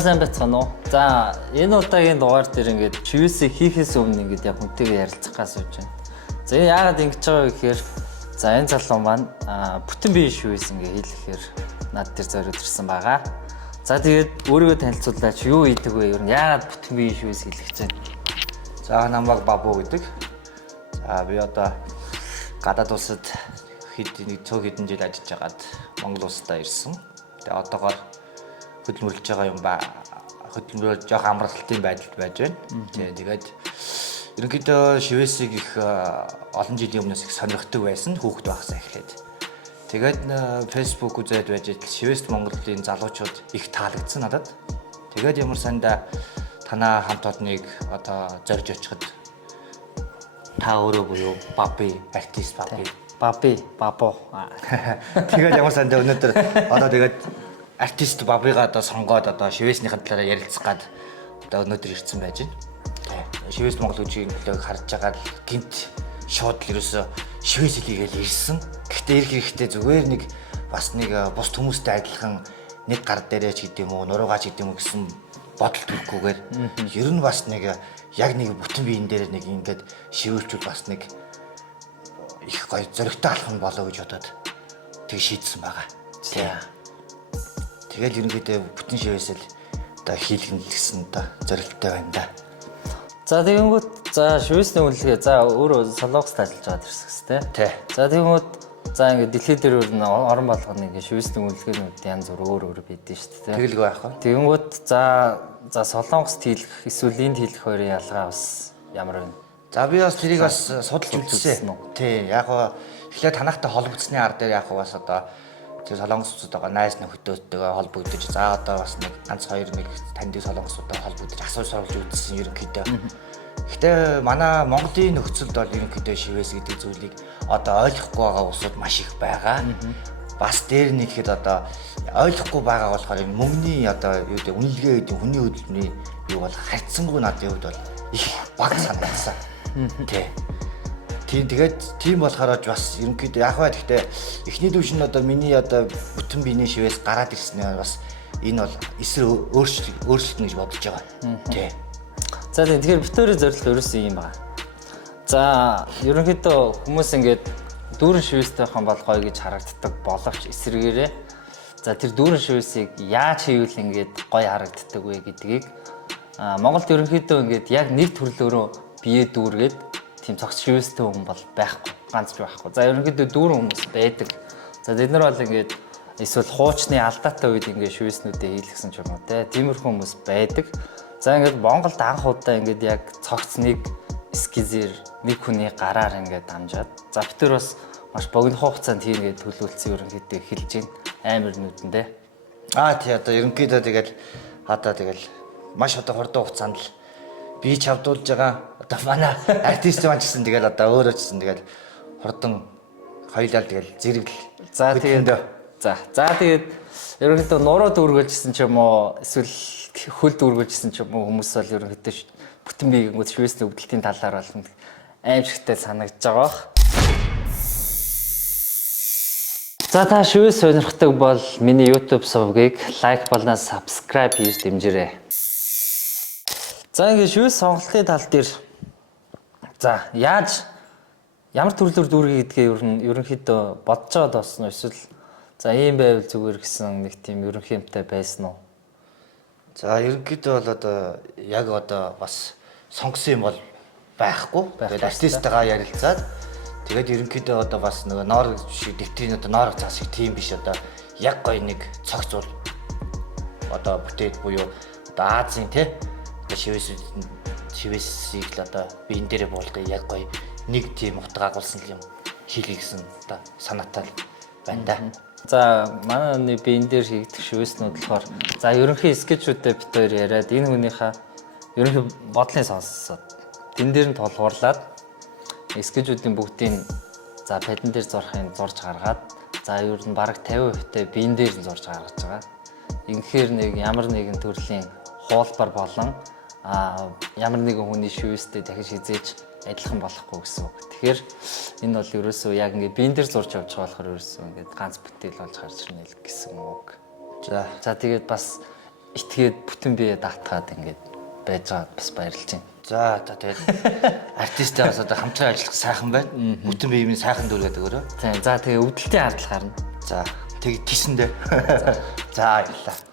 сайн байцгаана уу. За энэ удаагийн дугаар дээр ингээд шивэсийг хийхээс өмнө ингээд яг хүнтэйгээ ярилцах гас сууж байна. За энэ яагаад ингэж байгаа вэ гэхээр за энэ залуу маань бүтэн биеийн шивэс ингээд хийлгэхээр над дээр зориуд ирсэн байгаа. За тэгээд өөрийгөө танилцуулаач юу хийдэг вэ? Ер нь яагаад бүтэн биеийн шивэс хийлгэж байна? За намайг Бабу гэдэг. За би одоо гадаад улсад цөөх хэдэн жил ажиллаж байгаад Монгол улсдаа ирсэн. Тэгээ одоогоор хөдөлмөрлөж байгаа юм ба хөдөлмөрөөр жоох амралтын байдалд байж байна. Тэгээд ерөнхийдөө шивэсийг их олон жилийн өмнөөс их сонирхдаг байсан хүүхэд байхсаа эхлээд. Тэгээд Facebook үзээд байж шивэст Монголын залуучууд их таалагдсан надад. Тэгээд ямар санда танаа хамт олныг одоо зорж очиход та өөрөө буюу Баби, артист Бабу. Тэгээд ямар санда өнөөдөр одоо тэгээд артист Бабигаа одоо сонгоод одоо шивэснийхэн талаараа ярилцах гад одоо өнөөдөр ирсэн байж байна. Шивэс Монгол үеийн төлөөг харж байгаа л гинт шууд л ерөөсө шивэс хэлийгээл ирсэн. Гэхдээ ирэх хэрэгтэй зүгээр нэг бас нэг бус хүмүүстэй адилхан нэг гар дээрээ ч гэдэг юм уу, нуруугаач гэдэг юм уу гэсэн бодол төрөхгүйгээр ер нь бас нэг яг нэг бүтэн биеийн дээр нэг ингээд шивэлчүүл бас нэг их гоё зөрөгтэй алах нь болоо гэж бодоод тэг шийдсэн байгаа. Тэгэл ерөнхийдөө бүтэн шивэсэл одоо хийлгэн гэсэн одоо зорилттой байна да. За тэгэнгүүт за шивэсний үнэлгээ за өөрөө солонгост ажиллаж байгаа гэсэн тий. За тэгэнгүүт за ингээд дэлхийд дээр өөр орон болгоны ингээд шивэсний үнэлгээнүүд янз бүр өөр байдэн шүү дээ. Тэгэлгүй байх ба. Тэгэнгүүт за солонгост хийлгэх эсвэл энд хийлгэх хоёрын ялгаа бас ямар вэ? За би бас тэрийг бас судалж үзсэн. Тий, яг гоо эхлээд танахтай холбогдсны ар дээр яг бас одоо тэр солонгосчууд байгаа найз нөхдөдтэйгээ холбогдож за одоо бас нэг ганц хоёр нэг таньдаг солонгосчуудаа холбогдож асууж суулж үзсэн ерөнхийдөө. Гэхдээ манай Монголын нөхцөлд бол ерөнхийдөө шивэс гэдэг зүйлийг одоо ойлгохгүй байгаа улсууд маш их байгаа. Бас дээр нэг хэд одоо ойлгохгүй байгаа болохоор мөнгөний одоо юу гэдэг үнэлгээ гэдэг хүний хөдөлмөрийн юу бол хайцсангүй надад хувьд бол их бага санагдсан. Тэгээд тийм болохоор бас ерөнхийдөө яг бай гэхдээ эхний дүүш нь одоо миний одоо бүтэн биений шивэс гараад ирснээр бас энэ бол эсрэг өөрчлөлт гэж бодож байгаа. Тий. За тэгэхээр битүүрийн зорилго ерөөсөө юм байна. За ерөнхийдөө хүмүүс ингээд дүүрэн шивэстэй байх юм бол гоё гэж харагддаг боловч эсрэгээрээ за тэр дүүрэн шивэсийг яаж хийвэл ингээд гоё харагддаг вэ гэдгийг Монголд ерөнхийдөө ингээд яг нэг төрлөөрөө бие дүүргээд тийм цогц шивэстэй хүн бол байхгүй, ганц ч байхгүй. За ерөнхийдөө дүүрэн хүмүүс байдаг. За бид нар бол ингээд эсвэл хуучны алдаатай үед ингээд шивэснүүдээ хийлгсэн ч юм уу те. Тиймэрхүү хүмүүс байдаг. За ингээд Монголд анх удаа ингээд яг цогц нэг эскизээр нэг хүний гараар ингээд дамжаад за битэр бас маш богино хугацаанд хийгээд төлөвлөсөн ерөнхийдөө эхэлж байна. Амар нүдэндээ. Тий одоо ерөнхийдөө тэгэл одоо тэгэл маш одоо хурдан хугацаанд л би чавдуулж байгаа одоо манай артист маань ч гэсэн тэгэл одоо өөрөө ч гэсэн тэгэл хурдан хоёлаа тэгэл зэрэгл. За тэгээд ерөнхийдөө нуруу дүүргүүлжсэн ч юм уу эсвэл хөл дүүргүүлжсэн ч юм уу хүмүүс бол ерөнхийдөө бүтэн биеийн шивэсний өвдөлтийн талаар бол аимшигтай санагдаж байгаа бах. За та шивэс сонирхдаг бол миний YouTube сувгийг лайк болон subscribe хийж дэмжээрэй. За ингээд шивэс сонголтын тал дээр за ямар төрлөөр дүүргий гэдгээ ерөнхийдөө бодож байгаад болсон уу эсвэл за ийм байвал зүгээр гэсэн нэг тийм ерөнхий юмтай байсан уу? За ерөнхийдөө бол одоо яг одоо бас сонгосон юм бол байхгүй. Тэгээд артисттайгаа ярилцаад тэгээд ерөнхийдөө одоо бас нөгөө ноор шиг дэвтрийн одоо ноор цаас шиг тийм биш одоо яг гоё нэг цогц бол одоо бүтээл буюу одоо Азийн тий шивэсийг л одоо биен дээрээ буулдаг яг гоё нэг тийм утга агуулсан юм хийлгий гэсэн одоо санаатай байна да. За манай биен дээр хийгдэх шивэснүүд болохоор за ерөнхий скетчүүдтэй бит хоёр яриад энэ хүнийхээ ерөнхий бодлын сонссоод тэн дээр нь тулгуурлаад скетчүүдийн бүгдийг за падан дээр зурж гаргаад за ер нь бараг 50%-тэй биен дээр нь зурж гаргаж байгаа. Ингэхээр нэг ямар нэгэн төрлийн хуулбар болон ямар нэгэн хүний шивэстэй дахиж хизээж адилхан болохгүй гэсэн үг. Тэгэхээр энэ бол ерөөсөө яг ингээд биен дээр зурж явж байгаа болохоор ерөөсөө ингээд ганц бүтээл болж гарч ирнэ гэсэн үг. За тэгээд бас итгээд бүтэн бие даатгаад ингээд байж байгаа бас баярлж байна. За одоо тэгээд артистаас одоо хамтран ажиллах сайхан байна. Бүтэн биеийн сайхан дүр гэдэг өөрөө. За тэгээ өвдөлтийн ардлага харна. За тэг тийсэндээ. За баярлалаа.